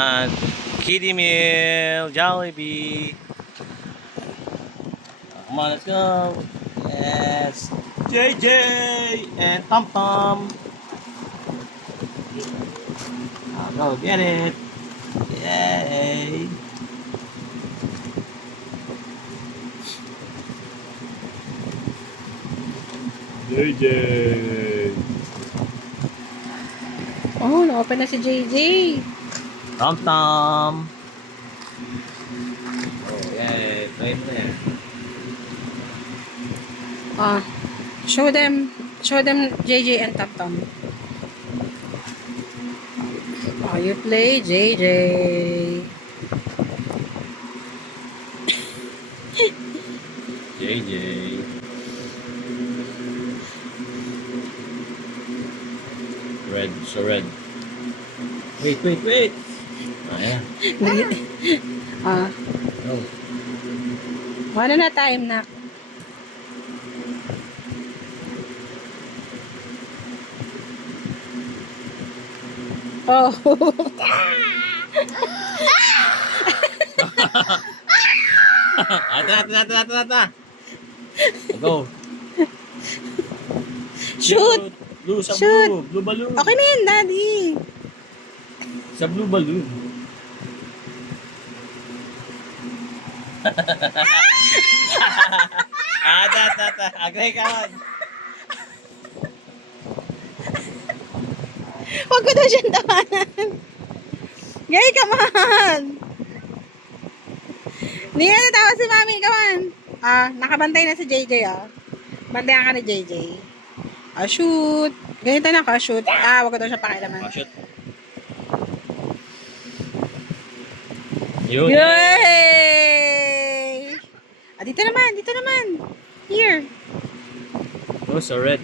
And Kiddie Meal, Jollibee. Come on, let's go. Yes. JJ and Tom Tom. Go get it. Yay. JJ. Oh, na-open na si JJ. Tom Tom. Oh, yay. Try mo na yan. Show them JJ and Tom Tom. You play JJ. JJ. Red, so red. Wait. Ayan. No. Ano na time na? Oh. Ata. Go. Shoot. Blue sa Shoot. blue. Blue balloon. Okay na yan, Daddy. Sa blue balloon. Ata. Agay ka man. Huwag ko daw siyang tawanan. Gay, come on. Hindi ka natawa si Mami, come on. Nakabantay na si JJ, Bantayan ka ni JJ. Shoot. Ganito na ka, shoot. Huwag ko daw siya pakialaman. Oh, shoot. Yun. Yay! Dito naman. Here. Oh, so red.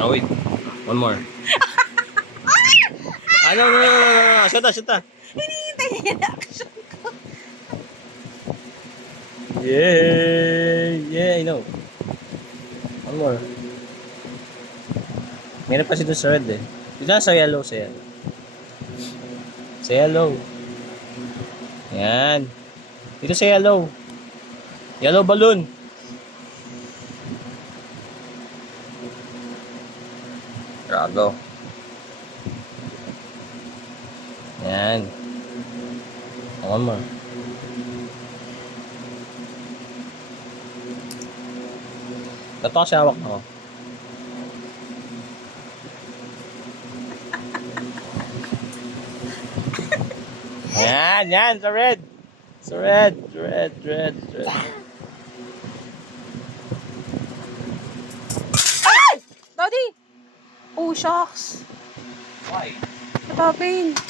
Oh, wait. One more. No. Shoot na. Hinihintay niya yung action ko. Yeah, I know. One more. Meron pa si doon sa red eh. Dito na sa yellow, Sa yellow. Yan. Dito sa yellow. Yellow balloon. Rago. Yan. One more. Tato siya hawak mo. Yan, sa red. Ay! Daddy! Oh, shucks. Why? What happened?